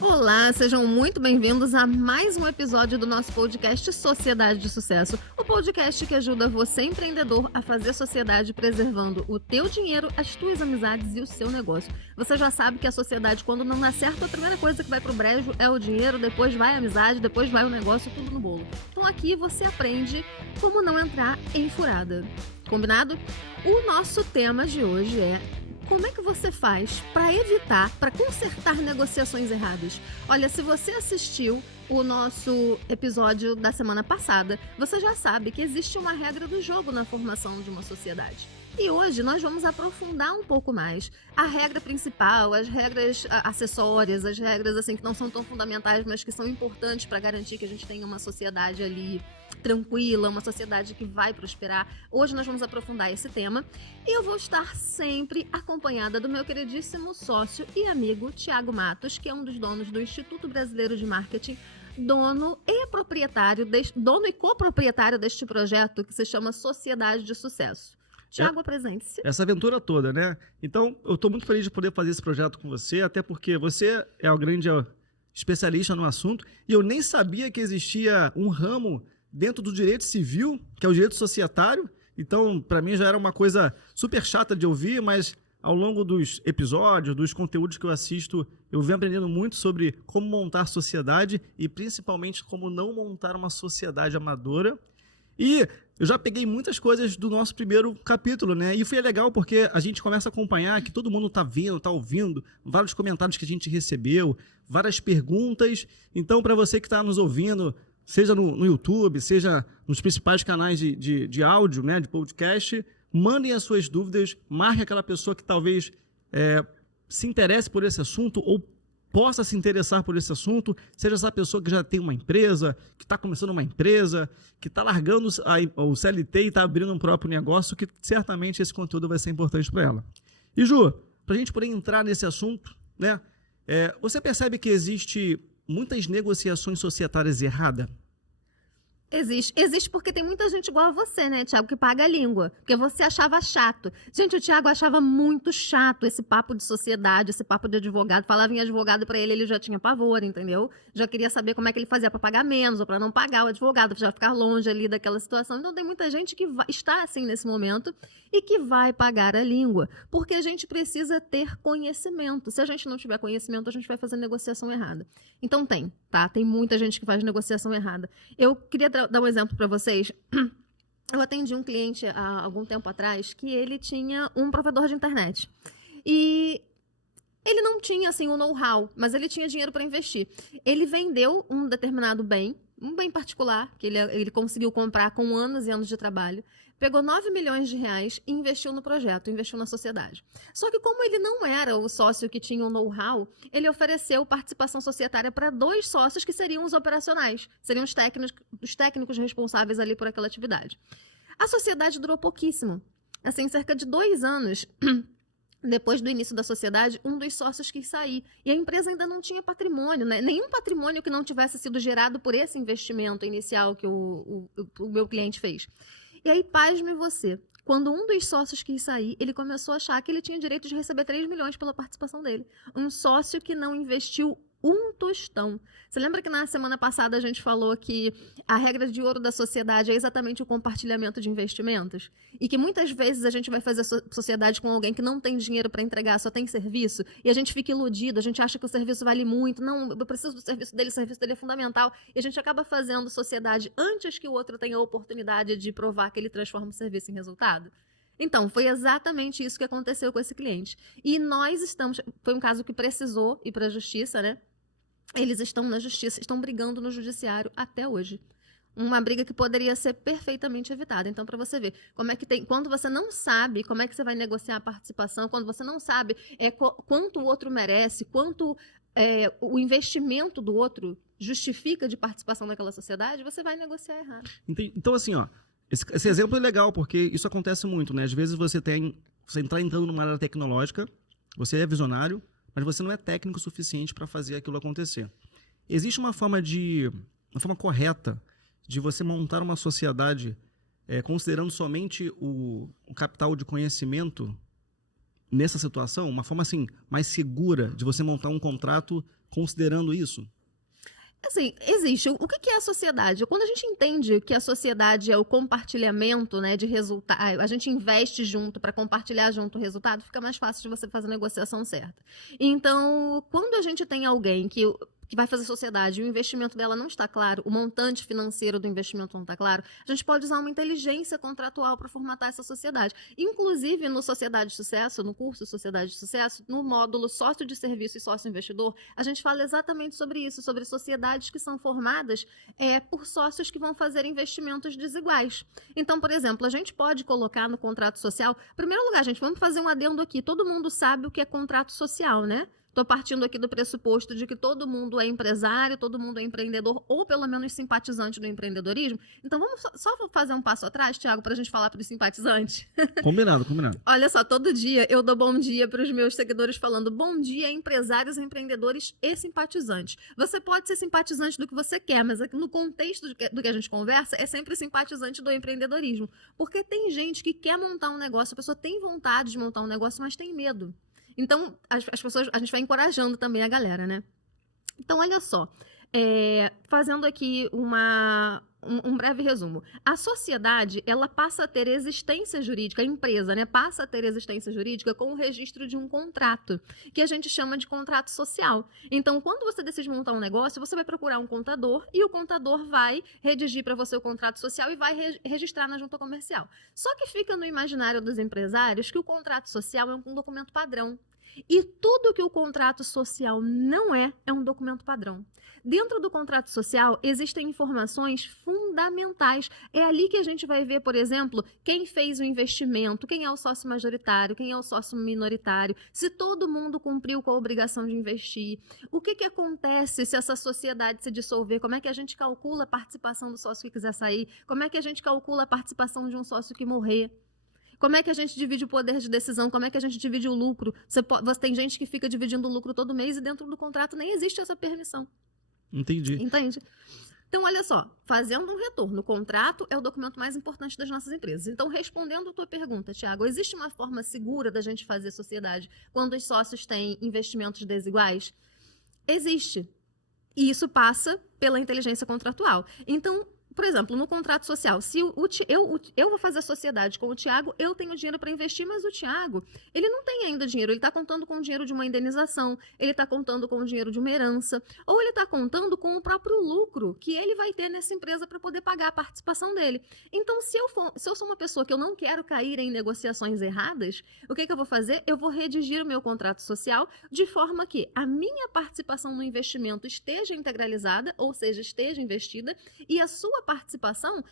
Olá, sejam muito bem-vindos a mais um episódio do nosso podcast Sociedade de Sucesso, o podcast que ajuda você, empreendedor, a fazer sociedade preservando o teu dinheiro, as tuas amizades e o seu negócio. Você já sabe que a sociedade, quando não dá certo, a primeira coisa que vai pro brejo é o dinheiro, depois vai a amizade, depois vai o negócio, tudo no bolo. Então aqui você aprende como não entrar em furada. Combinado? O nosso tema de hoje é: como é que você faz para evitar, para consertar negociações erradas? Olha, se você assistiu o nosso episódio da semana passada, você já sabe que existe uma regra do jogo na formação de uma sociedade. E hoje nós vamos aprofundar um pouco mais a regra principal, as regras acessórias, as regras assim que não são tão fundamentais, mas que são importantes para garantir que a gente tenha uma sociedade ali tranquila, uma sociedade que vai prosperar. Hoje nós vamos aprofundar esse tema e eu vou estar sempre acompanhada do meu queridíssimo sócio e amigo Thiago Matos, que é um dos donos do Instituto Brasileiro de Marketing, dono e coproprietário deste projeto que se chama Sociedade de Sucesso. Thiago, apresente-se. Essa aventura toda, né? Então, eu estou muito feliz de poder fazer esse projeto com você, até porque você é o grande especialista no assunto e eu nem sabia que existia um ramo dentro do direito civil, que é o direito societário. Então, para mim já era uma coisa super chata de ouvir, mas ao longo dos episódios, dos conteúdos que eu assisto, eu venho aprendendo muito sobre como montar sociedade e principalmente como não montar uma sociedade amadora. E eu já peguei muitas coisas do nosso primeiro capítulo, né? E foi legal porque a gente começa a acompanhar que todo mundo tá vendo, tá ouvindo, vários comentários que a gente recebeu, várias perguntas. Então, para você que está nos ouvindo, seja no YouTube, seja nos principais canais de áudio, né, de podcast, mandem as suas dúvidas, marque aquela pessoa que talvez se interesse por esse assunto ou possa se interessar por esse assunto, seja essa pessoa que já tem uma empresa, que está começando uma empresa, que está largando o CLT e está abrindo um próprio negócio, que certamente esse conteúdo vai ser importante para ela. E Ju, para a gente poder entrar nesse assunto, né, você percebe que existe muitas negociações societárias erradas? Existe porque tem muita gente igual a você, né, Thiago, que paga a língua, porque você achava chato. Gente, o Thiago achava muito chato esse papo de sociedade, esse papo de advogado. Falava em advogado pra ele já tinha pavor, entendeu? Já queria saber como é que ele fazia pra pagar menos ou pra não pagar o advogado, pra já ficar longe ali daquela situação. Então tem muita gente que está assim nesse momento e que vai pagar a língua, porque a gente precisa ter conhecimento. Se a gente não tiver conhecimento, a gente vai fazer negociação errada. Então tá? Tem muita gente que faz negociação errada. Eu queria dar um exemplo para vocês. Eu atendi um cliente há algum tempo atrás que ele tinha um provedor de internet. E ele não tinha, assim, o know-how, mas ele tinha dinheiro para investir. Ele vendeu um determinado bem, um bem particular, que ele conseguiu comprar com anos e anos de trabalho, pegou 9 milhões de reais e investiu no projeto, investiu na sociedade. Só que como ele não era o sócio que tinha o know-how, ele ofereceu participação societária para 2 sócios que seriam os operacionais, seriam os técnicos responsáveis ali por aquela atividade. A sociedade durou pouquíssimo, assim, cerca de 2 anos. Depois do início da sociedade, um dos sócios quis sair. E a empresa ainda não tinha patrimônio, né? Nenhum patrimônio que não tivesse sido gerado por esse investimento inicial que o meu cliente fez. E aí, pasme você, quando um dos sócios quis sair, ele começou a achar que ele tinha direito de receber 3 milhões pela participação dele. Um sócio que não investiu um tostão. Você lembra que na semana passada a gente falou que a regra de ouro da sociedade é exatamente o compartilhamento de investimentos? E que muitas vezes a gente vai fazer sociedade com alguém que não tem dinheiro para entregar, só tem serviço, e a gente fica iludido, a gente acha que o serviço vale muito, não, eu preciso do serviço dele, o serviço dele é fundamental, e a gente acaba fazendo sociedade antes que o outro tenha a oportunidade de provar que ele transforma o serviço em resultado. Então, foi exatamente isso que aconteceu com esse cliente. E nós estamos... Foi um caso que precisou ir para a justiça, né? Eles estão na justiça, estão brigando no judiciário até hoje. Uma briga que poderia ser perfeitamente evitada. Então, para você ver, como é que tem... Quando você não sabe como é que você vai negociar a participação, quando você não sabe quanto o outro merece, quanto o investimento do outro justifica de participação naquela sociedade, você vai negociar errado. Então, assim, ó, esse exemplo é legal, porque isso acontece muito, né? Às vezes você está entrando numa área tecnológica, você é visionário, mas você não é técnico o suficiente para fazer aquilo acontecer. Existe uma forma correta de você montar uma sociedade considerando somente o capital de conhecimento nessa situação? Uma forma, assim, mais segura de você montar um contrato considerando isso? Assim, existe. O que é a sociedade? Quando a gente entende que a sociedade é o compartilhamento, né, de resultado, a gente investe junto para compartilhar junto o resultado, fica mais fácil de você fazer a negociação certa. Então, quando a gente tem alguém que vai fazer sociedade e o investimento dela não está claro, o montante financeiro do investimento não está claro, a gente pode usar uma inteligência contratual para formatar essa sociedade. Inclusive, no Sociedade de Sucesso, no curso Sociedade de Sucesso, no módulo Sócio de Serviço e Sócio Investidor, a gente fala exatamente sobre isso, sobre sociedades que são formadas por sócios que vão fazer investimentos desiguais. Então, por exemplo, a gente pode colocar no contrato social... Em primeiro lugar, gente, vamos fazer um adendo aqui. Todo mundo sabe o que é contrato social, né? Estou partindo aqui do pressuposto de que todo mundo é empresário, todo mundo é empreendedor, ou pelo menos simpatizante do empreendedorismo. Então, vamos só fazer um passo atrás, Thiago, para a gente falar para os simpatizantes. Combinado, combinado. Olha só, todo dia eu dou bom dia para os meus seguidores falando bom dia, empresários, empreendedores e simpatizantes. Você pode ser simpatizante do que você quer, mas aqui no contexto do que a gente conversa, é sempre simpatizante do empreendedorismo. Porque tem gente que quer montar um negócio, a pessoa tem vontade de montar um negócio, mas tem medo. Então, as pessoas, a gente vai encorajando também a galera, né? Então, olha só, fazendo aqui um breve resumo. A sociedade, ela passa a ter existência jurídica, a empresa, né, passa a ter existência jurídica com o registro de um contrato, que a gente chama de contrato social. Então, quando você decide montar um negócio, você vai procurar um contador e o contador vai redigir para você o contrato social e vai registrar na junta comercial. Só que fica no imaginário dos empresários que o contrato social é um documento padrão. E tudo que o contrato social não é um documento padrão. Dentro do contrato social, existem informações fundamentais. É ali que a gente vai ver, por exemplo, quem fez o investimento, quem é o sócio majoritário, quem é o sócio minoritário, se todo mundo cumpriu com a obrigação de investir, o que acontece se essa sociedade se dissolver, como é que a gente calcula a participação do sócio que quiser sair, como é que a gente calcula a participação de um sócio que morrer. Como é que a gente divide o poder de decisão? Como é que a gente divide o lucro? Você tem gente que fica dividindo o lucro todo mês e dentro do contrato nem existe essa permissão. Entendi. Entende? Então, olha só, fazendo um retorno, o contrato é o documento mais importante das nossas empresas. Então, respondendo a tua pergunta, Thiago, existe uma forma segura da gente fazer sociedade quando os sócios têm investimentos desiguais? Existe. E isso passa pela inteligência contratual. Então, por exemplo, no contrato social, se eu vou fazer sociedade com o Thiago, eu tenho dinheiro para investir, mas o Thiago, ele não tem ainda dinheiro, ele está contando com o dinheiro de uma indenização, ele está contando com o dinheiro de uma herança, ou ele está contando com o próprio lucro que ele vai ter nessa empresa para poder pagar a participação dele. Então, se eu sou uma pessoa que eu não quero cair em negociações erradas, o que eu vou fazer? Eu vou redigir o meu contrato social de forma que a minha participação no investimento esteja integralizada, ou seja, esteja investida, e a sua participação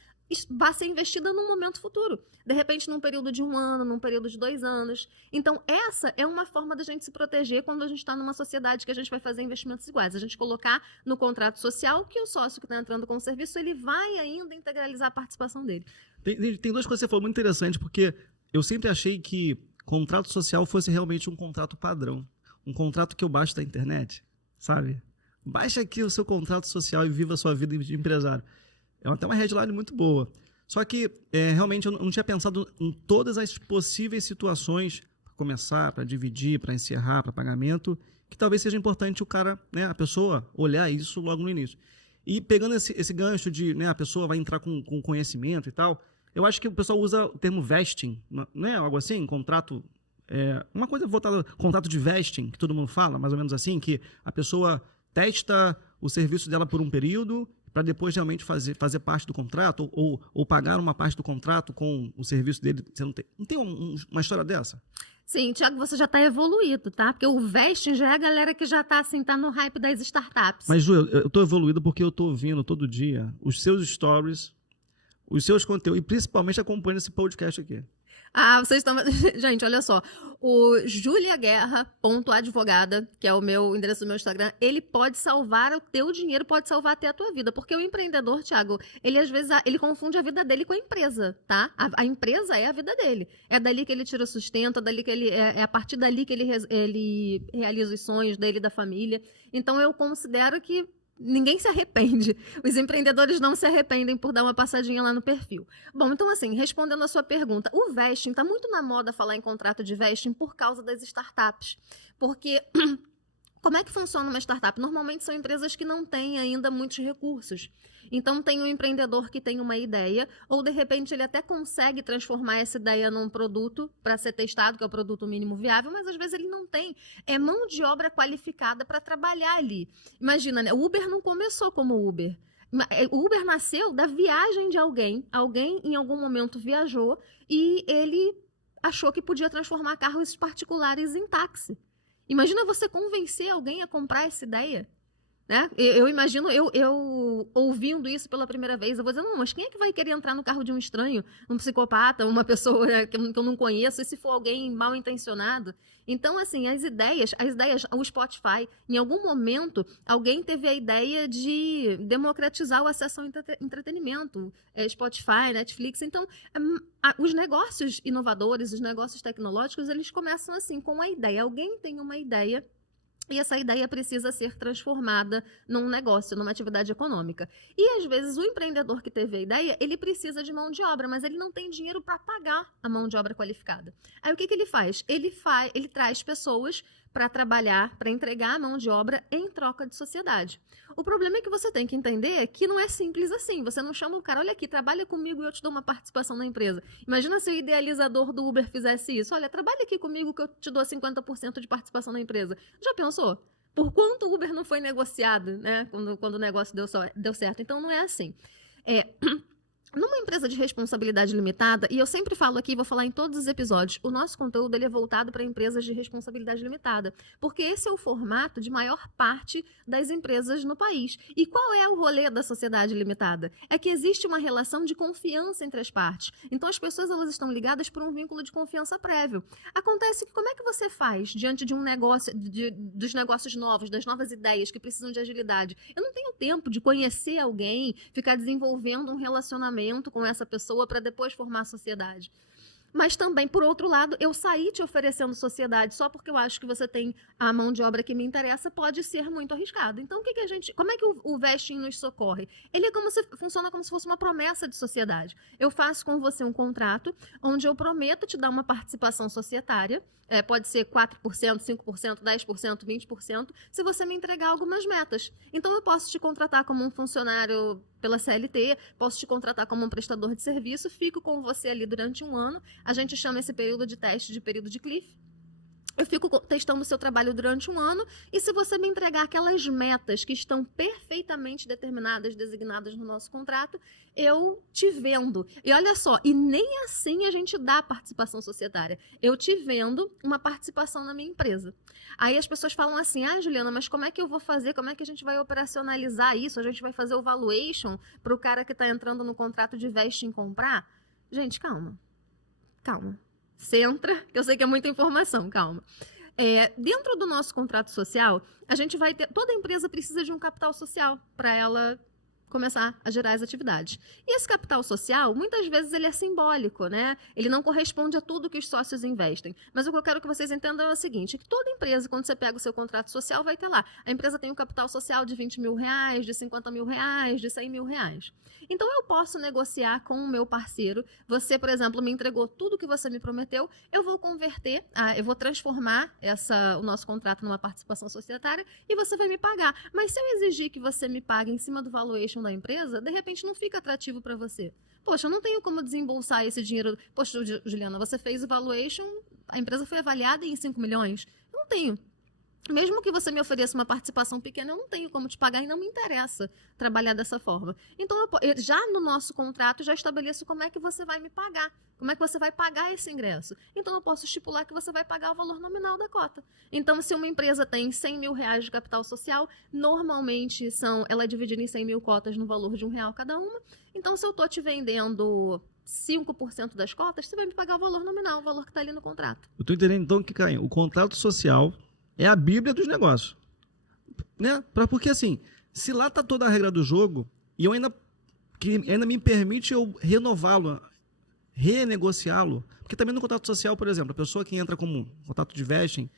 vai ser investida num momento futuro. De repente, num período de 1 ano, num período de 2 anos. Então, essa é uma forma da gente se proteger quando a gente está numa sociedade que a gente vai fazer investimentos iguais. A gente colocar no contrato social que o sócio que está entrando com o serviço, ele vai ainda integralizar a participação dele. Tem duas coisas que você falou muito interessantes, porque eu sempre achei que contrato social fosse realmente um contrato padrão. Um contrato que eu baixo da internet, sabe? Baixa aqui o seu contrato social e viva a sua vida de empresário. É até uma headline muito boa. Só que, realmente, eu não tinha pensado em todas as possíveis situações para começar, para dividir, para encerrar, para pagamento, que talvez seja importante o cara, né, a pessoa, olhar isso logo no início. E pegando esse gancho de, né, a pessoa vai entrar com conhecimento e tal, eu acho que o pessoal usa o termo vesting, né, algo assim, contrato, uma coisa voltada, contrato de vesting, que todo mundo fala, mais ou menos assim, que a pessoa testa o serviço dela por um período para depois realmente fazer parte do contrato ou pagar uma parte do contrato com o serviço dele. Você não tem uma história dessa? Sim, Thiago, você já está evoluído, tá? Porque o vesting já é a galera que já está assim, tá no hype das startups. Mas, Ju, eu estou evoluído porque eu estou ouvindo todo dia os seus stories, os seus conteúdos, e principalmente acompanhando esse podcast aqui. Ah, vocês estão... Gente, olha só. O juliaguerra.advogada, que é o meu endereço do meu Instagram, ele pode salvar o teu dinheiro, pode salvar até a tua vida. Porque o empreendedor, Thiago, ele às vezes ele confunde a vida dele com a empresa, tá? A empresa é a vida dele. É dali que ele tira o sustento, é a partir dali que ele realiza os sonhos dele e da família. Então, eu considero que ninguém se arrepende. Os empreendedores não se arrependem por dar uma passadinha lá no perfil. Bom, então assim, respondendo a sua pergunta, o vesting está muito na moda falar em contrato de vesting por causa das startups. Porque como é que funciona uma startup? Normalmente são empresas que não têm ainda muitos recursos. Então tem um empreendedor que tem uma ideia, ou de repente ele até consegue transformar essa ideia num produto para ser testado, que é o produto mínimo viável, mas às vezes ele não tem mão de obra qualificada para trabalhar ali. Imagina, né? O Uber não começou como Uber. O Uber nasceu da viagem de alguém. Alguém em algum momento viajou e ele achou que podia transformar carros particulares em táxi. Imagina você convencer alguém a comprar essa ideia. Né? Eu imagino eu ouvindo isso pela primeira vez, eu vou dizer, não, mas quem é que vai querer entrar no carro de um estranho, um psicopata, uma pessoa que eu não conheço, e se for alguém mal intencionado? Então, assim, as ideias, o Spotify, em algum momento, alguém teve a ideia de democratizar o acesso ao entretenimento, Spotify, Netflix. Então, os negócios inovadores, os negócios tecnológicos, eles começam assim, com a ideia. Alguém tem uma ideia, e essa ideia precisa ser transformada num negócio, numa atividade econômica. E, às vezes, o empreendedor que teve a ideia, ele precisa de mão de obra, mas ele não tem dinheiro para pagar a mão de obra qualificada. Aí, o que ele faz? Ele traz pessoas para trabalhar, para entregar a mão de obra em troca de sociedade. O problema é que você tem que entender que não é simples assim. Você não chama o cara, olha aqui, trabalha comigo e eu te dou uma participação na empresa. Imagina se o idealizador do Uber fizesse isso. Olha, trabalha aqui comigo que eu te dou 50% de participação na empresa. Já pensou? Por quanto o Uber não foi negociado, né? Quando o negócio deu certo. Então, não é assim. Numa empresa de responsabilidade limitada, e eu sempre falo aqui, vou falar em todos os episódios, o nosso conteúdo ele é voltado para empresas de responsabilidade limitada, porque esse é o formato de maior parte das empresas no país. E qual é o rolê da sociedade limitada? É que existe uma relação de confiança entre as partes. Então as pessoas elas estão ligadas por um vínculo de confiança prévio. Acontece que como é que você faz diante de um negócio, dos negócios novos, das novas ideias que precisam de agilidade? Eu não tenho tempo de conhecer alguém, ficar desenvolvendo um relacionamento com essa pessoa para depois formar a sociedade. Mas também, por outro lado, eu sair te oferecendo sociedade só porque eu acho que você tem a mão de obra que me interessa pode ser muito arriscado. Então, como é que o vesting nos socorre? Ele funciona como se fosse uma promessa de sociedade. Eu faço com você um contrato onde eu prometo te dar uma participação societária, pode ser 4%, 5%, 10%, 20%, se você me entregar algumas metas. Então, eu posso te contratar como um funcionário pela CLT, posso te contratar como um prestador de serviço, fico com você ali durante um ano, a gente chama esse período de teste de período de cliff. Eu fico testando o seu trabalho durante um ano e se você me entregar aquelas metas que estão perfeitamente determinadas, designadas no nosso contrato, eu te vendo. E olha só, e nem assim a gente dá participação societária. Eu te vendo uma participação na minha empresa. Aí as pessoas falam assim, Juliana, mas como é que eu vou fazer? Como é que a gente vai operacionalizar isso? A gente vai fazer o valuation para o cara que está entrando no contrato de vesting comprar? Gente, calma. Você entra, que eu sei que é muita informação, calma. Dentro do nosso contrato social, a gente vai ter. Toda empresa precisa de um capital social para ela começar a gerar as atividades. E esse capital social, muitas vezes, ele é simbólico, né? Ele não corresponde a tudo que os sócios investem. Mas o que eu quero que vocês entendam é o seguinte, que toda empresa, quando você pega o seu contrato social, vai ter lá. A empresa tem um capital social de R$20 mil, de R$50 mil, de R$100 mil. Então, eu posso negociar com o meu parceiro. Você, por exemplo, me entregou tudo que você me prometeu, eu vou converter, eu vou transformar o nosso contrato numa participação societária e você vai me pagar. Mas se eu exigir que você me pague em cima do valuation da empresa, de repente não fica atrativo para você. Poxa, eu não tenho como desembolsar esse dinheiro. Poxa, Juliana, você fez o valuation, a empresa foi avaliada em 5 milhões. Eu não tenho. Mesmo que você me ofereça uma participação pequena, eu não tenho como te pagar e não me interessa trabalhar dessa forma. Então, já no nosso contrato, já estabeleço como é que você vai me pagar. Como é que você vai pagar esse ingresso? Então, eu posso estipular que você vai pagar o valor nominal da cota. Então, se uma empresa tem R$100 mil de capital social, normalmente ela é dividida em 100 mil cotas no valor de R$1 cada uma. Então, se eu estou te vendendo 5% das cotas, você vai me pagar o valor nominal, o valor que está ali no contrato. Eu estou entendendo, então, que, Caio, o contrato social é a Bíblia dos negócios. Né? Porque, assim, se lá está toda a regra do jogo, e eu ainda me permite eu renová-lo, renegociá-lo, porque também no contrato social, por exemplo, a pessoa que entra como contrato de vesting,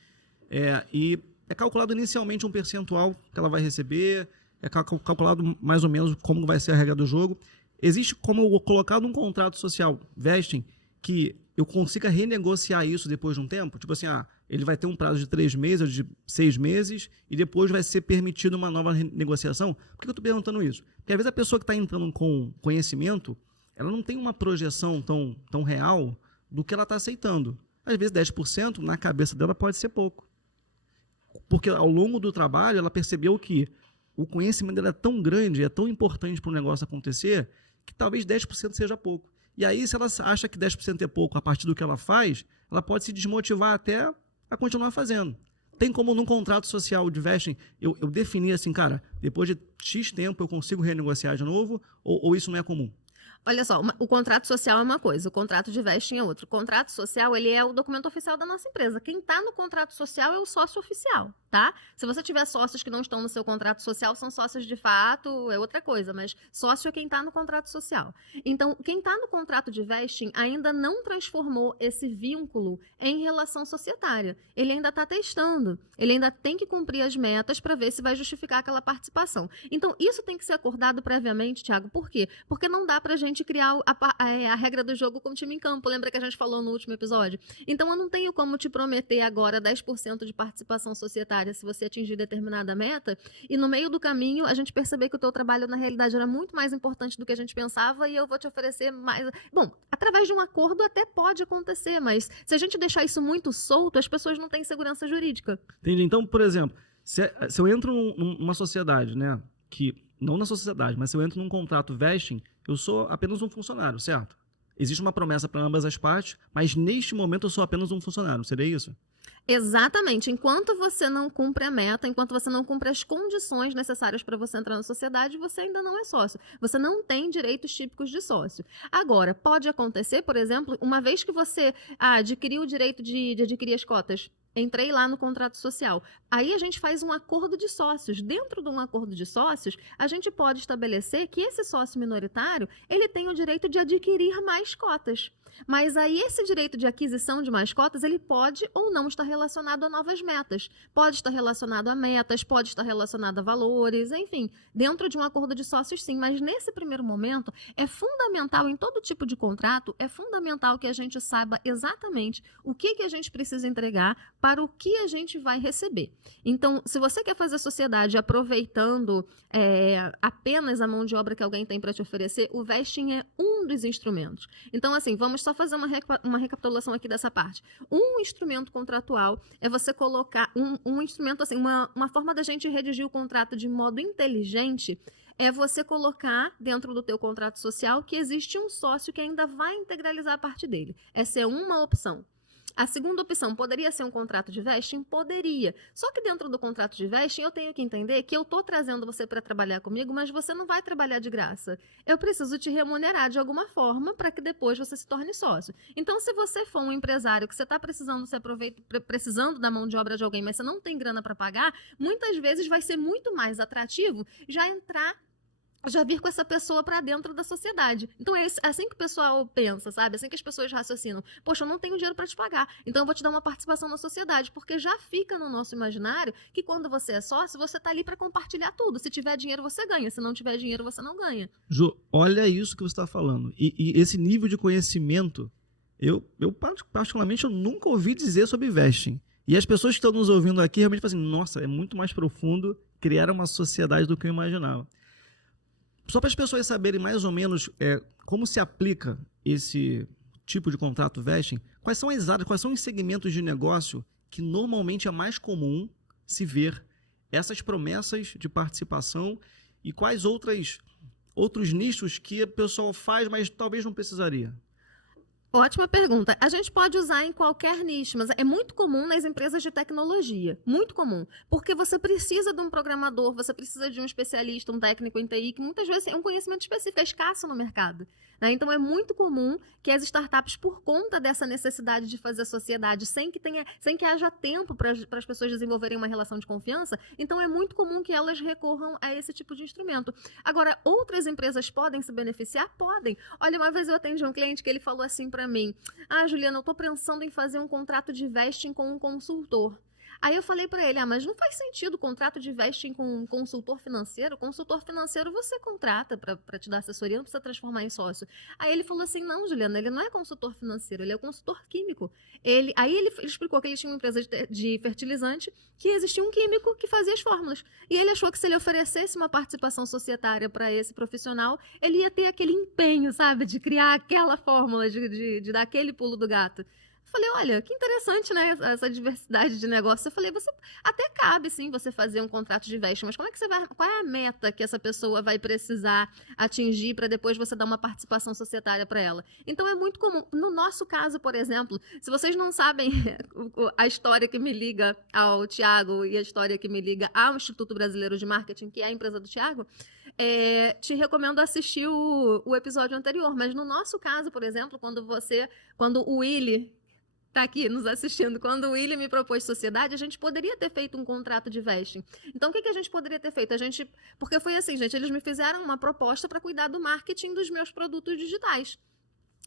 e é calculado inicialmente um percentual que ela vai receber, é calculado mais ou menos como vai ser a regra do jogo. Existe como eu colocar num contrato social vesting que eu consiga renegociar isso depois de um tempo? Tipo assim, ele vai ter um prazo de 3 meses ou de 6 meses e depois vai ser permitido uma nova negociação? Por que eu estou perguntando isso? Porque às vezes a pessoa que está entrando com conhecimento, ela não tem uma projeção tão real do que ela está aceitando. Às vezes 10% na cabeça dela pode ser pouco. Porque ao longo do trabalho ela percebeu que o conhecimento dela é tão grande, é tão importante para o negócio acontecer, que talvez 10% seja pouco. E aí, se ela acha que 10% é pouco a partir do que ela faz, ela pode se desmotivar até a continuar fazendo. Tem como num contrato social de vesting, eu definir assim, cara, depois de X tempo eu consigo renegociar de novo, ou isso não é comum? Olha só, o contrato social é uma coisa, o contrato de vesting é outra. O contrato social, ele é o documento oficial da nossa empresa. Quem está no contrato social é o sócio oficial, tá? Se você tiver sócios que não estão no seu contrato social, são sócios de fato, é outra coisa, mas sócio é quem está no contrato social. Então, quem está no contrato de vesting ainda não transformou esse vínculo em relação societária. Ele ainda está testando, ele ainda tem que cumprir as metas para ver se vai justificar aquela participação. Então, isso tem que ser acordado previamente, Thiago. Por quê? Porque não dá para a gente criar a regra do jogo com o time em campo. Lembra que a gente falou no último episódio? Então, eu não tenho como te prometer agora 10% de participação societária se você atingir determinada meta e no meio do caminho a gente perceber que o teu trabalho na realidade era muito mais importante do que a gente pensava e eu vou te oferecer mais. Bom, através de um acordo até pode acontecer, mas se a gente deixar isso muito solto, as pessoas não têm segurança jurídica. Entendi. Então, por exemplo, se eu entro numa sociedade, né, que não na sociedade, mas se eu entro num contrato vesting, eu sou apenas um funcionário, certo? Existe uma promessa para ambas as partes, mas neste momento eu sou apenas um funcionário, seria isso? Exatamente. Enquanto você não cumpre a meta, enquanto você não cumpre as condições necessárias para você entrar na sociedade, você ainda não é sócio. Você não tem direitos típicos de sócio. Agora, pode acontecer, por exemplo, uma vez que você adquiriu o direito de adquirir as cotas, entrei lá no contrato social. Aí a gente faz um acordo de sócios. Dentro de um acordo de sócios, a gente pode estabelecer que esse sócio minoritário, ele tem o direito de adquirir mais cotas. Mas aí esse direito de aquisição de mais cotas, ele pode ou não estar relacionado a novas metas. Pode estar relacionado a metas, pode estar relacionado a valores, enfim, dentro de um acordo de sócios sim, mas nesse primeiro momento é fundamental em todo tipo de contrato, é fundamental que a gente saiba exatamente o que a gente precisa entregar para o que a gente vai receber. Então, se você quer fazer sociedade aproveitando apenas a mão de obra que alguém tem para te oferecer, o vesting é um dos instrumentos. Então, assim, vamos só fazer uma recapitulação aqui dessa parte. Um instrumento contratual é você colocar um instrumento, assim, uma forma da gente redigir o contrato de modo inteligente é você colocar dentro do teu contrato social que existe um sócio que ainda vai integralizar a parte dele. Essa é uma opção. A segunda opção, poderia ser um contrato de vesting? Poderia. Só que dentro do contrato de vesting, eu tenho que entender que eu estou trazendo você para trabalhar comigo, mas você não vai trabalhar de graça. Eu preciso te remunerar de alguma forma para que depois você se torne sócio. Então, se você for um empresário que você está precisando da mão de obra de alguém, mas você não tem grana para pagar, muitas vezes vai ser muito mais atrativo já vir com essa pessoa para dentro da sociedade. Então é assim que o pessoal pensa, sabe? Assim que as pessoas raciocinam. Poxa, eu não tenho dinheiro para te pagar, então eu vou te dar uma participação na sociedade, porque já fica no nosso imaginário que quando você é sócio, você tá ali para compartilhar tudo. Se tiver dinheiro, você ganha. Se não tiver dinheiro, você não ganha. Ju, olha isso que você está falando. E esse nível de conhecimento, eu particularmente, eu nunca ouvi dizer sobre vesting. E as pessoas que estão nos ouvindo aqui realmente falam assim, nossa, é muito mais profundo criar uma sociedade do que eu imaginava. Só para as pessoas saberem mais ou menos como se aplica esse tipo de contrato vesting, quais são as áreas, quais são os segmentos de negócio que normalmente é mais comum se ver essas promessas de participação e quais outros nichos que o pessoal faz, mas talvez não precisaria? Ótima pergunta. A gente pode usar em qualquer nicho, mas é muito comum nas empresas de tecnologia. Muito comum. Porque você precisa de um programador, você precisa de um especialista, um técnico em TI, que muitas vezes é um conhecimento específico, é escasso no mercado. Né? Então, é muito comum que as startups, por conta dessa necessidade de fazer sociedade, sem que haja tempo para as pessoas desenvolverem uma relação de confiança, então é muito comum que elas recorram a esse tipo de instrumento. Agora, outras empresas podem se beneficiar? Podem. Olha, uma vez eu atendi um cliente que ele falou assim para mim, Juliana, eu estou pensando em fazer um contrato de vesting com um consultor. Aí eu falei pra ele, mas não faz sentido o contrato de vesting com um consultor financeiro. Consultor financeiro você contrata pra te dar assessoria, não precisa transformar em sócio. Aí ele falou assim, não, Juliana, ele não é consultor financeiro, ele é consultor químico. Aí ele explicou que ele tinha uma empresa de fertilizante, que existia um químico que fazia as fórmulas. E ele achou que se ele oferecesse uma participação societária para esse profissional, ele ia ter aquele empenho, sabe, de criar aquela fórmula, de dar aquele pulo do gato. Falei, olha, que interessante, né, essa diversidade de negócio. Eu falei, você até cabe, sim, você fazer um contrato de vesting, mas como é que você vai, qual é a meta que essa pessoa vai precisar atingir para depois você dar uma participação societária para ela? Então, é muito comum. No nosso caso, por exemplo, se vocês não sabem a história que me liga ao Tiago e a história que me liga ao Instituto Brasileiro de Marketing, que é a empresa do Tiago, te recomendo assistir o episódio anterior. Mas no nosso caso, por exemplo, quando o Willy está aqui nos assistindo, quando o William me propôs sociedade, a gente poderia ter feito um contrato de vesting. Então, o que a gente poderia ter feito? Porque foi assim, gente, eles me fizeram uma proposta para cuidar do marketing dos meus produtos digitais.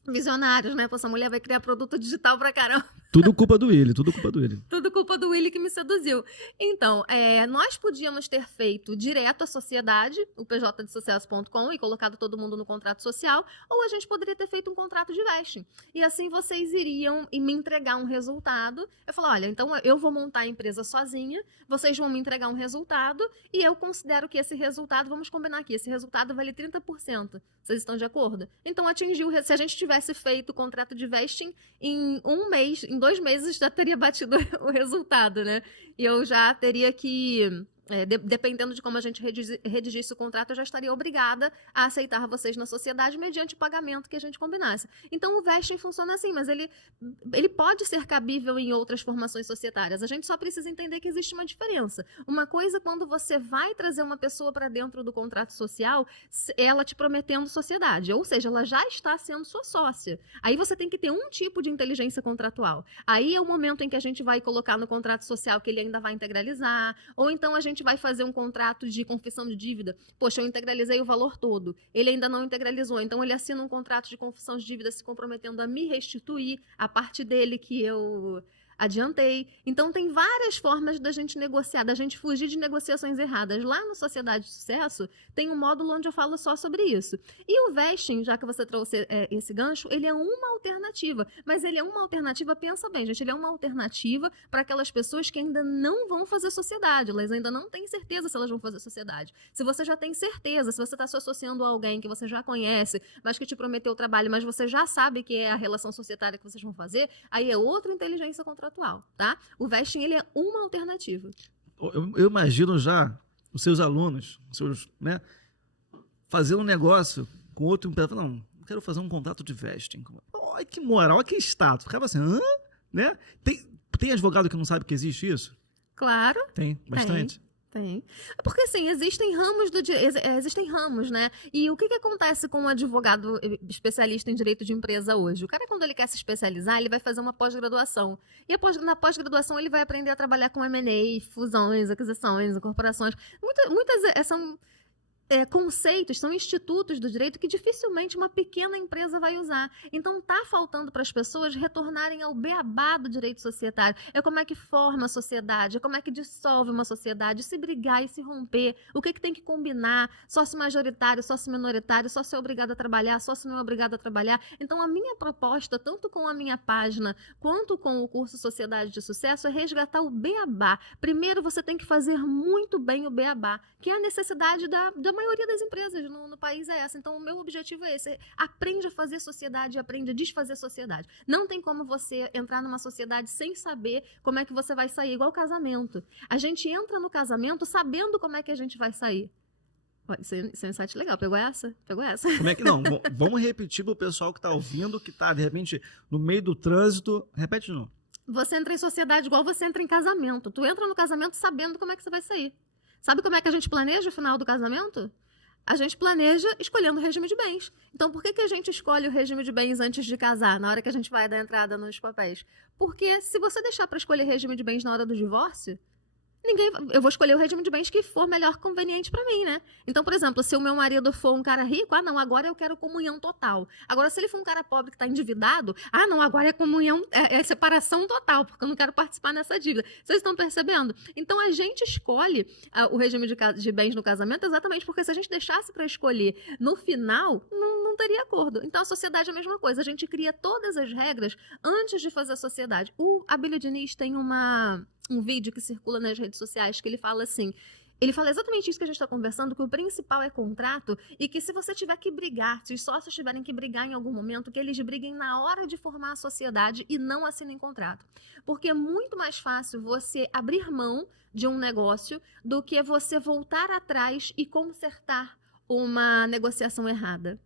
Visionários, né? Pô, essa mulher vai criar produto digital pra caramba. Tudo culpa do Willy, tudo culpa do Willy. Tudo culpa do Willy que me seduziu. Então, nós podíamos ter feito direto a sociedade, o pjdesucesso.com, e colocado todo mundo no contrato social, ou a gente poderia ter feito um contrato de vesting. E assim vocês iriam me entregar um resultado. Eu falei, olha, então eu vou montar a empresa sozinha, vocês vão me entregar um resultado, e eu considero que esse resultado, vamos combinar aqui, esse resultado vale 30%. Vocês estão de acordo? Então, se a gente tivesse feito o contrato de vesting em 1 mês, em 2 meses, já teria batido o resultado, né? E eu já teria que, dependendo de como a gente redigisse o contrato, eu já estaria obrigada a aceitar vocês na sociedade mediante o pagamento que a gente combinasse. Então, o vesting funciona assim, mas ele pode ser cabível em outras formações societárias. A gente só precisa entender que existe uma diferença. Uma coisa é quando você vai trazer uma pessoa para dentro do contrato social, ela te prometendo sociedade, ou seja, ela já está sendo sua sócia. Aí você tem que ter um tipo de inteligência contratual. Aí é o momento em que a gente vai colocar no contrato social que ele ainda vai integralizar, ou então a gente vai fazer um contrato de confissão de dívida. Poxa, eu integralizei o valor todo, ele ainda não integralizou, então ele assina um contrato de confissão de dívida se comprometendo a me restituir a parte dele que eu adiantei. Então, tem várias formas da gente negociar, da gente fugir de negociações erradas. Lá no Sociedade de Sucesso, tem um módulo onde eu falo só sobre isso. E o vesting, já que você trouxe esse gancho, ele é uma alternativa. Mas ele é uma alternativa, pensa bem, gente, ele é uma alternativa para aquelas pessoas que ainda não vão fazer sociedade. Elas ainda não têm certeza se elas vão fazer sociedade. Se você já tem certeza, se você está se associando a alguém que você já conhece, mas que te prometeu o trabalho, mas você já sabe que é a relação societária que vocês vão fazer, aí é outra inteligência contratual. Tá? O vesting, ele é uma alternativa. Eu imagino já os seus alunos, né, fazer um negócio com outro empresa. Não, eu quero fazer um contrato de vesting. Olha que moral, que status. Ficava assim, né? Tem advogado que não sabe que existe isso? Claro. Tem, bastante. Tem. Porque, assim, existem ramos, né? E o que acontece com um advogado especialista em direito de empresa hoje? O cara, quando ele quer se especializar, ele vai fazer uma pós-graduação. E na pós-graduação, ele vai aprender a trabalhar com M&A, fusões, aquisições, incorporações. Muitas são conceitos, são institutos do direito que dificilmente uma pequena empresa vai usar. Então, está faltando para as pessoas retornarem ao beabá do direito societário. É como é que forma a sociedade, é como é que dissolve uma sociedade, se brigar e se romper, o que tem que combinar, sócio majoritário, sócio minoritário, sócio é obrigado a trabalhar, sócio não é obrigado a trabalhar. Então, a minha proposta, tanto com a minha página, quanto com o curso Sociedade de Sucesso, é resgatar o beabá. Primeiro, você tem que fazer muito bem o beabá, que é a necessidade da maioria das empresas no país é essa. Então, o meu objetivo é esse. Aprende a fazer sociedade, aprende a desfazer sociedade. Não tem como você entrar numa sociedade sem saber como é que você vai sair, igual casamento. A gente entra no casamento sabendo como é que a gente vai sair. Isso é um insight legal. Pegou essa? Pegou essa. Como é que não? Vamos repetir para o pessoal que está ouvindo, que está, de repente, no meio do trânsito. Repete de novo. Você entra em sociedade igual você entra em casamento. Tu entra no casamento sabendo como é que você vai sair. Sabe como é que a gente planeja o final do casamento? A gente planeja escolhendo o regime de bens. Então, por que a gente escolhe o regime de bens antes de casar, na hora que a gente vai dar entrada nos papéis? Porque se você deixar para escolher regime de bens na hora do divórcio, Eu vou escolher o regime de bens que for melhor conveniente para mim, né? Então, por exemplo, se o meu marido for um cara rico, não, agora eu quero comunhão total. Agora, se ele for um cara pobre que está endividado, não, agora é comunhão, é separação total, porque eu não quero participar nessa dívida. Vocês estão percebendo? Então, a gente escolhe o regime de bens no casamento exatamente porque se a gente deixasse para escolher no final, não teria acordo. Então, a sociedade é a mesma coisa. A gente cria todas as regras antes de fazer a sociedade. O Abílio Diniz tem um vídeo que circula nas redes sociais que ele fala assim, ele fala exatamente isso que a gente está conversando, que o principal é contrato e que se você tiver que brigar, se os sócios tiverem que brigar em algum momento, que eles briguem na hora de formar a sociedade e não assinem contrato. Porque é muito mais fácil você abrir mão de um negócio do que você voltar atrás e consertar uma negociação errada.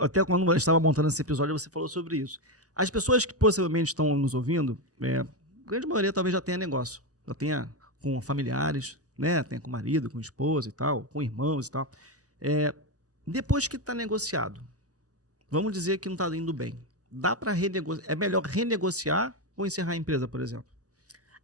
Até quando eu estava montando esse episódio, você falou sobre isso. As pessoas que possivelmente estão nos ouvindo, a grande maioria talvez já tenha negócio, já tenha com familiares, né? Tenha com marido, com esposa e tal, com irmãos e tal. Depois que está negociado, vamos dizer que não está indo bem, dá para renegociar? É melhor renegociar ou encerrar a empresa, por exemplo?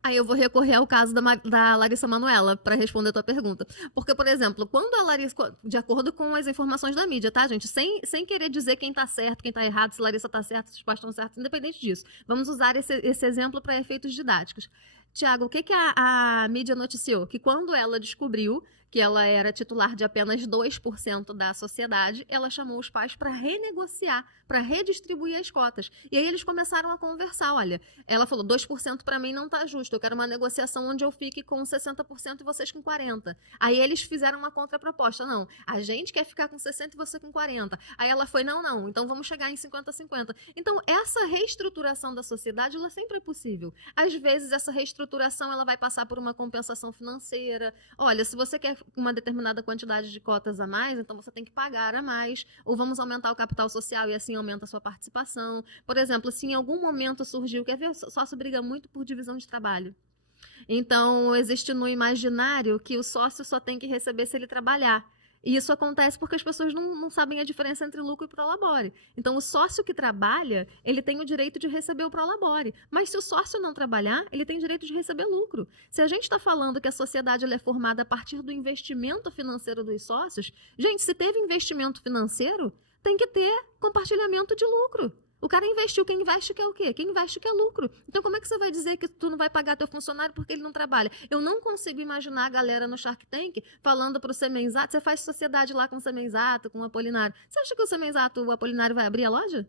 Aí eu vou recorrer ao caso da Larissa Manoela para responder a tua pergunta. Porque, por exemplo, quando a Larissa, de acordo com as informações da mídia, tá, gente? Sem querer dizer quem tá certo, quem tá errado, se Larissa tá certa, se os pais estão certos, independente disso. Vamos usar esse exemplo para efeitos didáticos. Tiago, o que a mídia noticiou? Que quando ela descobriu que ela era titular de apenas 2% da sociedade, ela chamou os pais para renegociar, para redistribuir as cotas. E aí eles começaram a conversar, olha, ela falou, 2% para mim não está justo, eu quero uma negociação onde eu fique com 60% e vocês com 40%. Aí eles fizeram uma contraproposta, não, a gente quer ficar com 60% e você com 40%. Aí ela foi, não, então vamos chegar em 50-50. Então, essa reestruturação da sociedade, ela sempre é possível. Às vezes, essa reestruturação, ela vai passar por uma compensação financeira. Olha, se você quer uma determinada quantidade de cotas a mais, então você tem que pagar a mais, ou vamos aumentar o capital social e assim aumenta a sua participação. Por exemplo, se em algum momento surgiu, quer ver, sócio briga muito por divisão de trabalho. Então, existe no imaginário que o sócio só tem que receber se ele trabalhar. E isso acontece porque as pessoas não sabem a diferença entre lucro e prolabore. Então, o sócio que trabalha, ele tem o direito de receber o prolabore. Mas se o sócio não trabalhar, ele tem direito de receber lucro. Se a gente está falando que a sociedade ela é formada a partir do investimento financeiro dos sócios, gente, se teve investimento financeiro, tem que ter compartilhamento de lucro. O cara investiu, quem investe quer o quê? Quem investe quer lucro. Então, como é que você vai dizer que tu não vai pagar teu funcionário porque ele não trabalha? Eu não consigo imaginar a galera no Shark Tank falando pro Semenzato, você faz sociedade lá com o Semenzato, com o Apolinário. Você acha que o Semenzato, o Apolinário vai abrir a loja?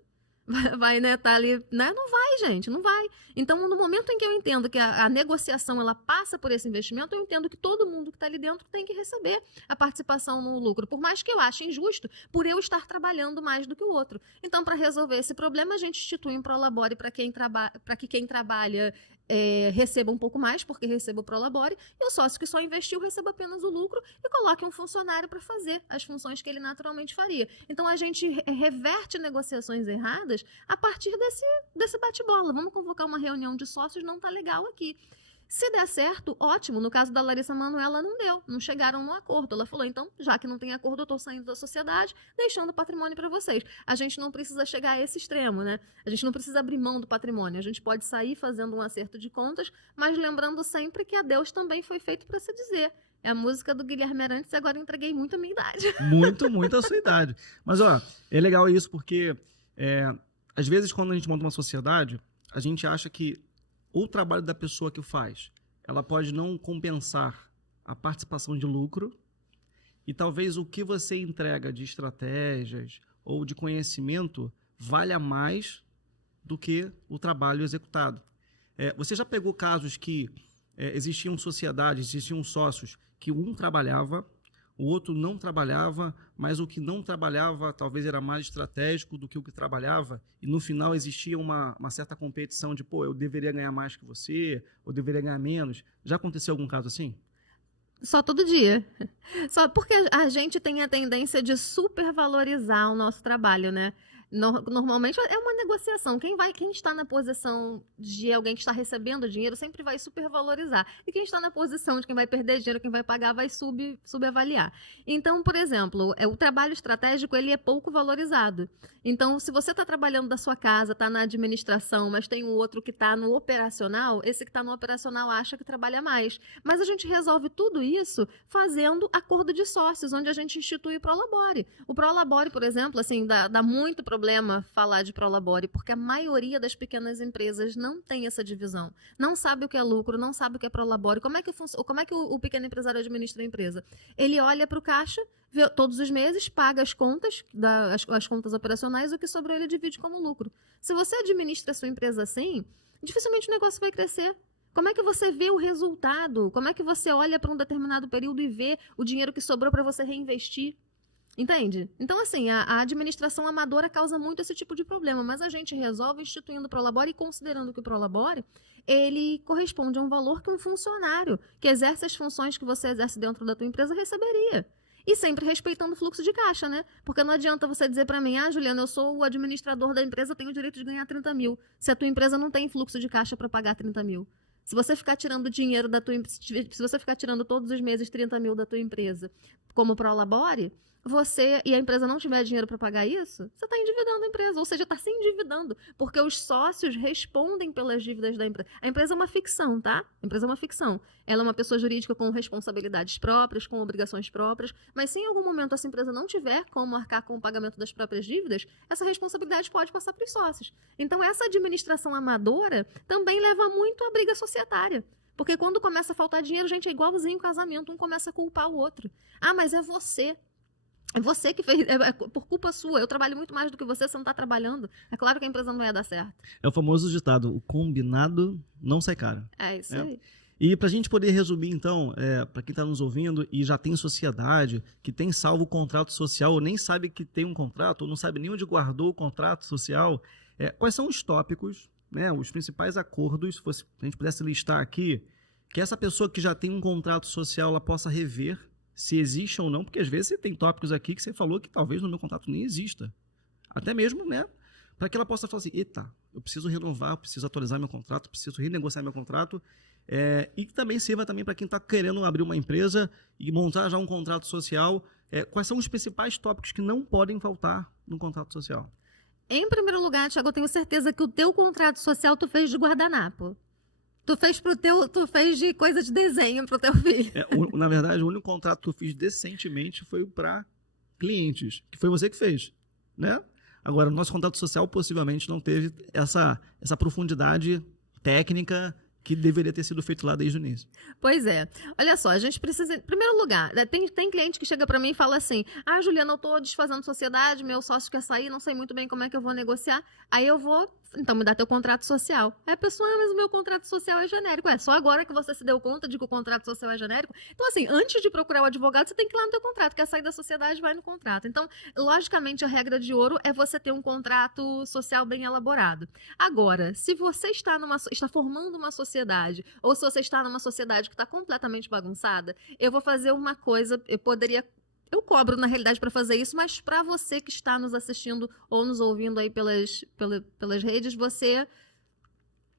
Vai, né, tá ali, né? Não vai, gente, não vai. Então, no momento em que eu entendo que a negociação, ela passa por esse investimento, eu entendo que todo mundo que está ali dentro tem que receber a participação no lucro, por mais que eu ache injusto, por eu estar trabalhando mais do que o outro. Então, para resolver esse problema, a gente institui um prolabore para que quem trabalha receba um pouco mais, porque receba o prolabore, e o sócio que só investiu receba apenas o lucro e coloque um funcionário para fazer as funções que ele naturalmente faria. Então, a gente reverte negociações erradas a partir desse bate-bola. Vamos convocar uma reunião de sócios, não tá legal aqui. Se der certo, ótimo. No caso da Larissa Manoela, não deu. Não chegaram no acordo. Ela falou, então, já que não tem acordo, eu estou saindo da sociedade, deixando o patrimônio para vocês. A gente não precisa chegar a esse extremo, né? A gente não precisa abrir mão do patrimônio. A gente pode sair fazendo um acerto de contas, mas lembrando sempre que adeus também foi feito para se dizer. É a música do Guilherme Arantes e agora entreguei muito a minha idade. Muito a sua idade. Mas, ó, é legal isso porque, às vezes, quando a gente monta uma sociedade, a gente acha que o trabalho da pessoa que o faz, ela pode não compensar a participação de lucro e talvez o que você entrega de estratégias ou de conhecimento valha mais do que o trabalho executado. Você já pegou casos que existiam sociedades, existiam sócios que um trabalhava, o outro não trabalhava, mas o que não trabalhava talvez era mais estratégico do que o que trabalhava, e no final existia uma certa competição de, pô, eu deveria ganhar mais que você, ou deveria ganhar menos. Já aconteceu algum caso assim? Só todo dia. Só porque a gente tem a tendência de supervalorizar o nosso trabalho, né? Normalmente é uma negociação. Quem está na posição de alguém que está recebendo dinheiro sempre vai supervalorizar. E quem está na posição de quem vai perder dinheiro, quem vai pagar, vai subavaliar. Então, por exemplo, o trabalho estratégico ele é pouco valorizado. Então, se você está trabalhando da sua casa, está na administração, mas tem um outro que está no operacional, esse que está no operacional acha que trabalha mais. Mas a gente resolve tudo isso fazendo acordo de sócios, onde a gente institui o Prolabore. O Prolabore, por exemplo, assim, dá muito problema falar de Prolabore, porque a maioria das pequenas empresas não tem essa divisão. Não sabe o que é lucro, não sabe o que é Prolabore. Como é que o pequeno empresário administra a empresa? Ele olha para o caixa, vê todos os meses, paga as contas, as contas operacionais, o que sobrou ele divide como lucro. Se você administra a sua empresa assim, dificilmente o negócio vai crescer. Como é que você vê o resultado? Como é que você olha para um determinado período e vê o dinheiro que sobrou para você reinvestir? Entende? Então, assim, a administração amadora causa muito esse tipo de problema, mas a gente resolve instituindo o Prolabore e considerando que o Prolabore, ele corresponde a um valor que um funcionário que exerce as funções que você exerce dentro da tua empresa receberia. E sempre respeitando o fluxo de caixa, né? Porque não adianta você dizer para mim, Juliana, eu sou o administrador da empresa, tenho o direito de ganhar 30 mil. Se a tua empresa não tem fluxo de caixa para pagar 30 mil. Se você ficar tirando dinheiro da tua se você ficar tirando todos os meses 30 mil da tua empresa como Prolabore, e a empresa não tiver dinheiro para pagar isso, você está endividando a empresa, ou seja, está se endividando, porque os sócios respondem pelas dívidas da empresa. A empresa é uma ficção, tá? A empresa é uma ficção. Ela é uma pessoa jurídica com responsabilidades próprias, com obrigações próprias, mas se em algum momento essa empresa não tiver como arcar com o pagamento das próprias dívidas, essa responsabilidade pode passar para os sócios. Então, essa administração amadora também leva muito à briga societária. Porque quando começa a faltar dinheiro, gente, é igualzinho casamento, um começa a culpar o outro. Mas é você. É você que fez, por culpa sua. Eu trabalho muito mais do que você não está trabalhando. É claro que a empresa não vai dar certo. É o famoso ditado, o combinado não sai caro. É isso aí. E para a gente poder resumir, então, para quem está nos ouvindo e já tem sociedade, que tem salvo o contrato social, ou nem sabe que tem um contrato, ou não sabe nem onde guardou o contrato social, quais são os tópicos, né, os principais acordos, se a gente pudesse listar aqui, que essa pessoa que já tem um contrato social, ela possa rever se existe ou não, porque às vezes você tem tópicos aqui que você falou que talvez no meu contrato nem exista. Até mesmo, né, para que ela possa falar assim, eita, eu preciso renovar, eu preciso atualizar meu contrato, eu preciso renegociar meu contrato, e que também sirva também para quem está querendo abrir uma empresa e montar já um contrato social. Quais são os principais tópicos que não podem faltar no contrato social? Em primeiro lugar, Thiago, eu tenho certeza que o teu contrato social tu fez de guardanapo. Tu fez de coisa de desenho pro teu filho. Na verdade, o único contrato que eu fiz decentemente foi para clientes, que foi você que fez, né? Agora, o nosso contrato social possivelmente não teve essa profundidade técnica que deveria ter sido feito lá desde o início. Pois é. Olha só, a gente precisa... Em primeiro lugar, tem cliente que chega para mim e fala assim, Juliana, eu tô desfazendo sociedade, meu sócio quer sair, não sei muito bem como é que eu vou negociar. Aí eu vou... Então, me dá teu contrato social. Aí a pessoa, mas o meu contrato social é genérico. Só agora que você se deu conta de que o contrato social é genérico? Então, assim, antes de procurar o advogado, você tem que ir lá no teu contrato. Quer sair da sociedade, vai no contrato. Então, logicamente, a regra de ouro é você ter um contrato social bem elaborado. Agora, se você está formando uma sociedade, ou se você está numa sociedade que está completamente bagunçada, eu vou fazer uma coisa, eu cobro, na realidade, para fazer isso, mas para você que está nos assistindo ou nos ouvindo aí pelas redes, você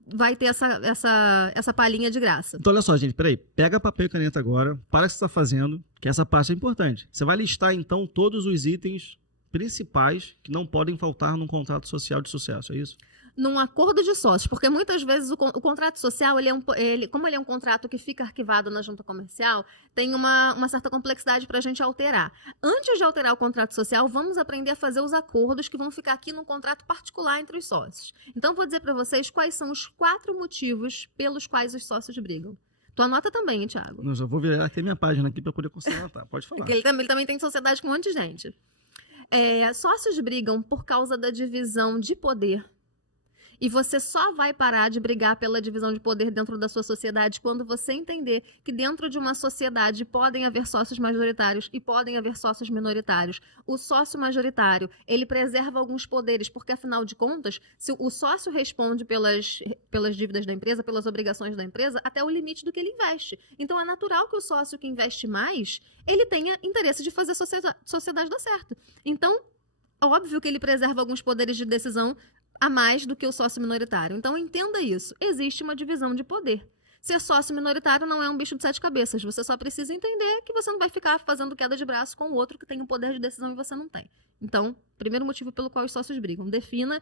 vai ter essa palhinha de graça. Então, olha só, gente, peraí. Pega papel e caneta agora, para o que você está fazendo, que essa parte é importante. Você vai listar, então, todos os itens principais que não podem faltar num contrato social de sucesso, é isso? Num acordo de sócios, porque muitas vezes o contrato social, como ele é um contrato que fica arquivado na junta comercial, tem uma certa complexidade para a gente alterar. Antes de alterar o contrato social, vamos aprender a fazer os acordos que vão ficar aqui no contrato particular entre os sócios. Então, vou dizer para vocês quais são os 4 motivos pelos quais os sócios brigam. Tu anota também, hein, Thiago? Eu já vou virar até minha página aqui para poder conseguir anotar. Pode falar. Porque ele também tem sociedade com um monte de gente. Sócios brigam por causa da divisão de poder. E você só vai parar de brigar pela divisão de poder dentro da sua sociedade quando você entender que dentro de uma sociedade podem haver sócios majoritários e podem haver sócios minoritários. O sócio majoritário, ele preserva alguns poderes, porque afinal de contas, se o sócio responde pelas dívidas da empresa, pelas obrigações da empresa, até o limite do que ele investe. Então é natural que o sócio que investe mais, ele tenha interesse de fazer a sociedade dar certo. Então, óbvio que ele preserva alguns poderes de decisão a mais do que o sócio minoritário. Então, entenda isso. Existe uma divisão de poder. Ser sócio minoritário não é um bicho de 7 cabeças. Você só precisa entender que você não vai ficar fazendo queda de braço com o outro que tem um poder de decisão e você não tem. Então, primeiro motivo pelo qual os sócios brigam. Defina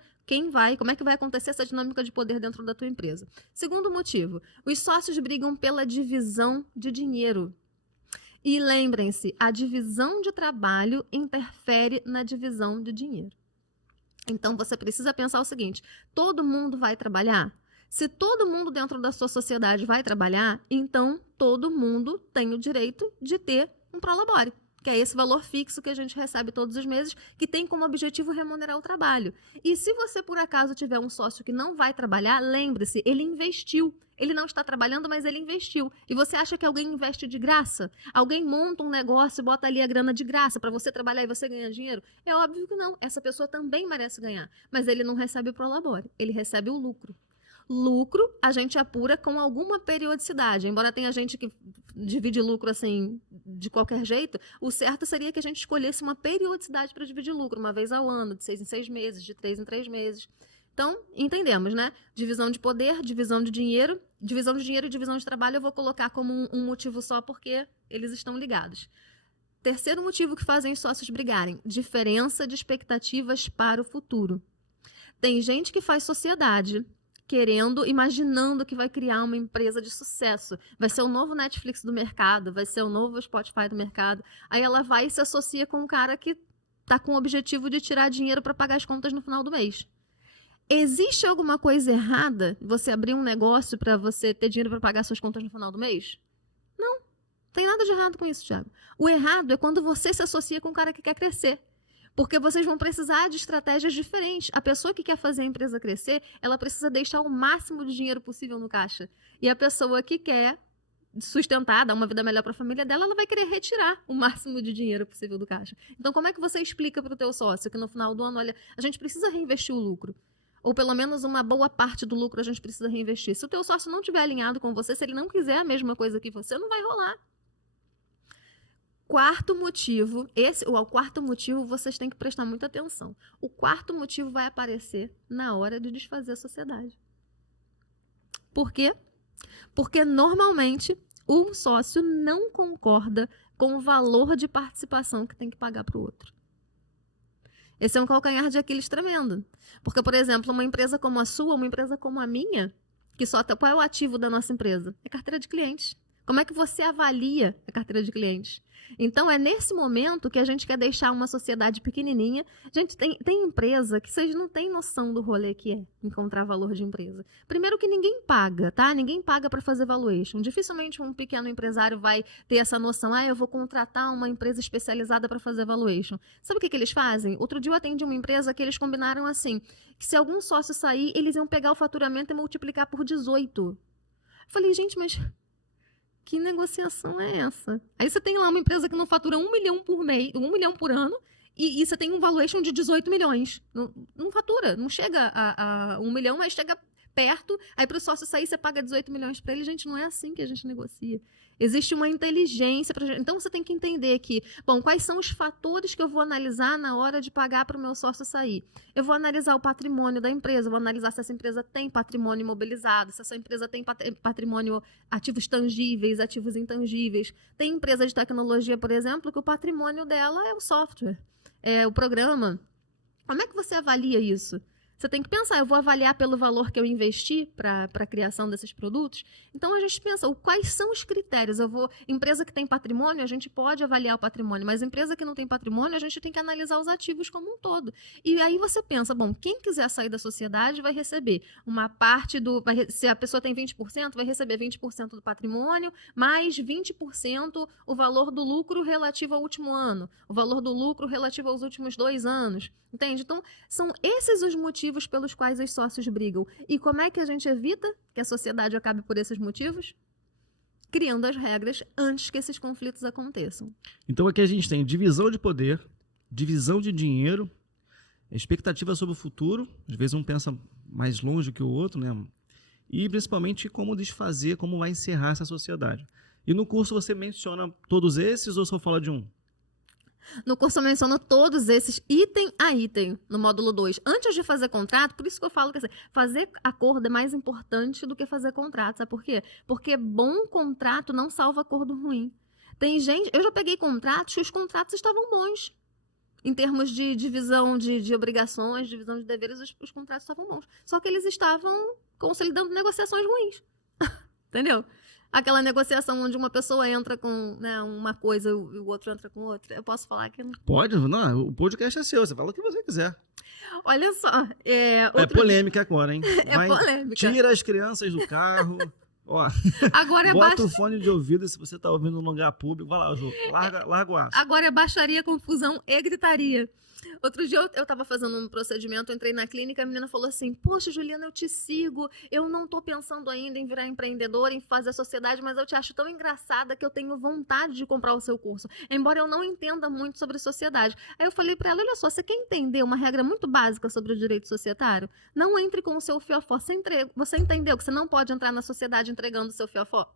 como é que vai acontecer essa dinâmica de poder dentro da tua empresa. Segundo motivo, os sócios brigam pela divisão de dinheiro. E lembrem-se, a divisão de trabalho interfere na divisão de dinheiro. Então, você precisa pensar o seguinte, todo mundo vai trabalhar? Se todo mundo dentro da sua sociedade vai trabalhar, então todo mundo tem o direito de ter um prolabore, que é esse valor fixo que a gente recebe todos os meses, que tem como objetivo remunerar o trabalho. E se você, por acaso, tiver um sócio que não vai trabalhar, lembre-se, ele investiu. Ele não está trabalhando, mas ele investiu. E você acha que alguém investe de graça? Alguém monta um negócio e bota ali a grana de graça para você trabalhar e você ganhar dinheiro? É óbvio que não. Essa pessoa também merece ganhar. Mas ele não recebe o prolabore, ele recebe o lucro. Lucro a gente apura com alguma periodicidade. Embora tenha gente que divide lucro assim de qualquer jeito, o certo seria que a gente escolhesse uma periodicidade para dividir lucro, uma vez ao ano, de 6 em 6 meses, de 3 em 3 meses. Então, entendemos, né? Divisão de poder, divisão de dinheiro e divisão de trabalho eu vou colocar como um motivo só porque eles estão ligados. Terceiro motivo que fazem os sócios brigarem, diferença de expectativas para o futuro. Tem gente que faz sociedade imaginando que vai criar uma empresa de sucesso. Vai ser o novo Netflix do mercado, vai ser o novo Spotify do mercado. Aí ela vai e se associa com um cara que está com o objetivo de tirar dinheiro para pagar as contas no final do mês. Existe alguma coisa errada você abrir um negócio para você ter dinheiro para pagar suas contas no final do mês? Não. Tem nada de errado com isso, Thiago. O errado é quando você se associa com um cara que quer crescer. Porque vocês vão precisar de estratégias diferentes. A pessoa que quer fazer a empresa crescer, ela precisa deixar o máximo de dinheiro possível no caixa. E a pessoa que quer sustentar, dar uma vida melhor para a família dela, ela vai querer retirar o máximo de dinheiro possível do caixa. Então, como é que você explica para o teu sócio que no final do ano, olha, a gente precisa reinvestir o lucro? Ou pelo menos uma boa parte do lucro a gente precisa reinvestir. Se o teu sócio não estiver alinhado com você, se ele não quiser a mesma coisa que você, não vai rolar. Quarto motivo, o quarto motivo vocês têm que prestar muita atenção. O quarto motivo vai aparecer na hora de desfazer a sociedade. Por quê? Porque normalmente um sócio não concorda com o valor de participação que tem que pagar para o outro. Esse é um calcanhar de Aquiles tremendo. Porque, por exemplo, uma empresa como a sua, uma empresa como a minha, qual é o ativo da nossa empresa? É carteira de clientes. Como é que você avalia a carteira de clientes? Então, é nesse momento que a gente quer deixar uma sociedade pequenininha. Gente, tem empresa que vocês não têm noção do rolê que é encontrar valor de empresa. Primeiro que ninguém paga, tá? Ninguém paga para fazer valuation. Dificilmente um pequeno empresário vai ter essa noção. Eu vou contratar uma empresa especializada para fazer valuation. Sabe o que eles fazem? Outro dia eu atendi uma empresa que eles combinaram assim, que se algum sócio sair, eles iam pegar o faturamento e multiplicar por 18. Eu falei, gente, mas que negociação é essa? Aí você tem lá uma empresa que não fatura 1 milhão por mês, 1 milhão por ano, e você tem um valuation de 18 milhões. Não fatura, não chega a 1 milhão, mas chega perto. Aí para o sócio sair, você paga 18 milhões para ele. Gente, não é assim que a gente negocia. Existe uma inteligência. Então você tem que entender que, bom, quais são os fatores que eu vou analisar na hora de pagar para o meu sócio sair? Eu vou analisar o patrimônio da empresa, eu vou analisar se essa empresa tem patrimônio imobilizado, se essa empresa tem patrimônio, ativos tangíveis, ativos intangíveis. Tem empresa de tecnologia, por exemplo, que o patrimônio dela é o software, é o programa. Como é que você avalia isso? Você tem que pensar, eu vou avaliar pelo valor que eu investi para a criação desses produtos. Então, a gente pensa, quais são os critérios? Empresa que tem patrimônio, a gente pode avaliar o patrimônio, mas empresa que não tem patrimônio, a gente tem que analisar os ativos como um todo. E aí você pensa, bom, quem quiser sair da sociedade vai receber uma parte se a pessoa tem 20%, vai receber 20% do patrimônio, mais 20% o valor do lucro relativo ao último ano, o valor do lucro relativo aos últimos 2 anos. Entende? Então, são esses os motivos pelos quais os sócios brigam. E como é que a gente evita que a sociedade acabe por esses motivos? Criando as regras antes que esses conflitos aconteçam. Então, aqui a gente tem divisão de poder, divisão de dinheiro, expectativa sobre o futuro. Às vezes um pensa mais longe que o outro, né? E principalmente como desfazer, como vai encerrar essa sociedade. E no curso você menciona todos esses ou só fala de um? No curso eu menciono todos esses item a item no módulo 2. Antes de fazer contrato, por isso que eu falo que assim, fazer acordo é mais importante do que fazer contrato. Sabe por quê? Porque bom contrato não salva acordo ruim. Tem gente... Eu já peguei contratos que os contratos estavam bons. Em termos de divisão de obrigações, divisão de deveres, os contratos estavam bons. Só que eles estavam consolidando negociações ruins. Entendeu? Aquela negociação onde uma pessoa entra com, né, uma coisa e o outro entra com outra. Eu posso falar que... Pode, não, o podcast é seu, você fala o que você quiser. Olha só. É polêmica agora, hein? É polêmica. Tira as crianças do carro. Ó, agora bota o fone de ouvido se você tá ouvindo num lugar público. Vai lá, Ju, larga o aço. Agora é baixaria, confusão e gritaria. Outro dia eu tava fazendo um procedimento, eu entrei na clínica, a menina falou assim, poxa, Juliana, eu te sigo, eu não tô pensando ainda em virar empreendedora, em fazer sociedade, mas eu te acho tão engraçada que eu tenho vontade de comprar o seu curso, embora eu não entenda muito sobre sociedade. Aí eu falei pra ela, olha só, você quer entender uma regra muito básica sobre o direito societário? Não entre com o seu fiofó. Você entendeu que você não pode entrar na sociedade entregando o seu fiofó?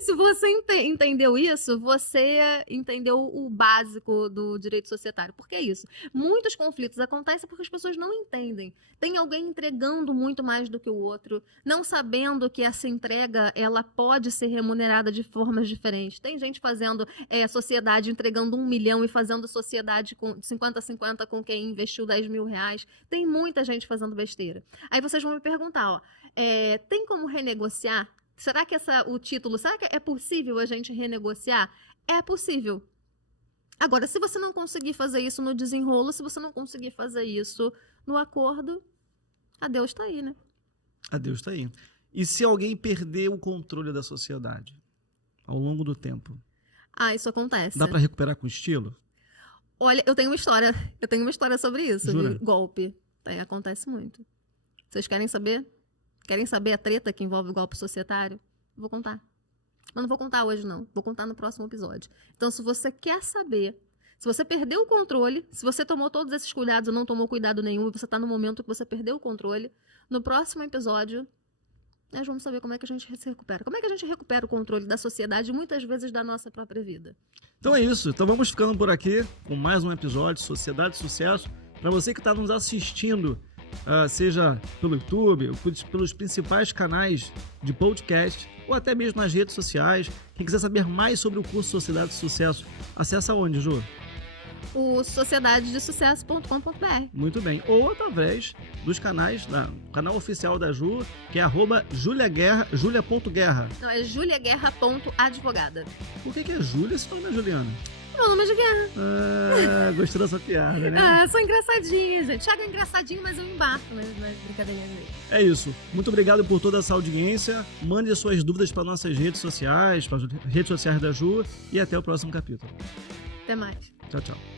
Se você entendeu isso, você entendeu o básico do direito societário. Por que isso? Muitos conflitos acontecem porque as pessoas não entendem. Tem alguém entregando muito mais do que o outro, não sabendo que essa entrega ela pode ser remunerada de formas diferentes. Tem gente fazendo sociedade entregando 1 milhão e fazendo sociedade com 50-50 com quem investiu 10 mil reais. Tem muita gente fazendo besteira. Aí vocês vão me perguntar, ó, tem como renegociar? Será que o título, será que é possível a gente renegociar? É possível. Agora, se você não conseguir fazer isso no desenrolo, se você não conseguir fazer isso no acordo, adeus tá aí, né? Adeus tá aí. E se alguém perder o controle da sociedade ao longo do tempo? Ah, isso acontece. Dá pra recuperar com estilo? Olha, eu tenho uma história sobre isso, Jura? de golpe. Acontece muito. Vocês querem saber? Querem saber a treta que envolve o golpe societário? Vou contar. Mas não vou contar hoje, não. Vou contar no próximo episódio. Então, se você quer saber, se você perdeu o controle, se você tomou todos esses cuidados ou não tomou cuidado nenhum, e você está no momento que você perdeu o controle, no próximo episódio, nós vamos saber como é que a gente se recupera. Como é que a gente recupera o controle da sociedade e muitas vezes da nossa própria vida. Então é isso. Então vamos ficando por aqui com mais um episódio Sociedade e Sucesso. Para você que está nos assistindo, seja pelo YouTube, pelos principais canais de podcast ou até mesmo nas redes sociais. Quem quiser saber mais sobre o curso Sociedade e Sucesso, acessa onde, Ju? O sociedadedesucesso.com.br. Muito bem. Ou através dos canais, o canal oficial da Ju, que é @julia.guerra. Não, é juliaguerra.advogada. Por que é Júlia se torna Juliana? Meu nome é de guerra. Gostou dessa piada, né? Sou engraçadinha, gente. Thiago é engraçadinho, mas eu embarco nas brincadeirinhas dele. É isso. Muito obrigado por toda essa audiência. Mande suas dúvidas para nossas redes sociais, para as redes sociais da Ju. E até o próximo capítulo. Até mais. Tchau, tchau.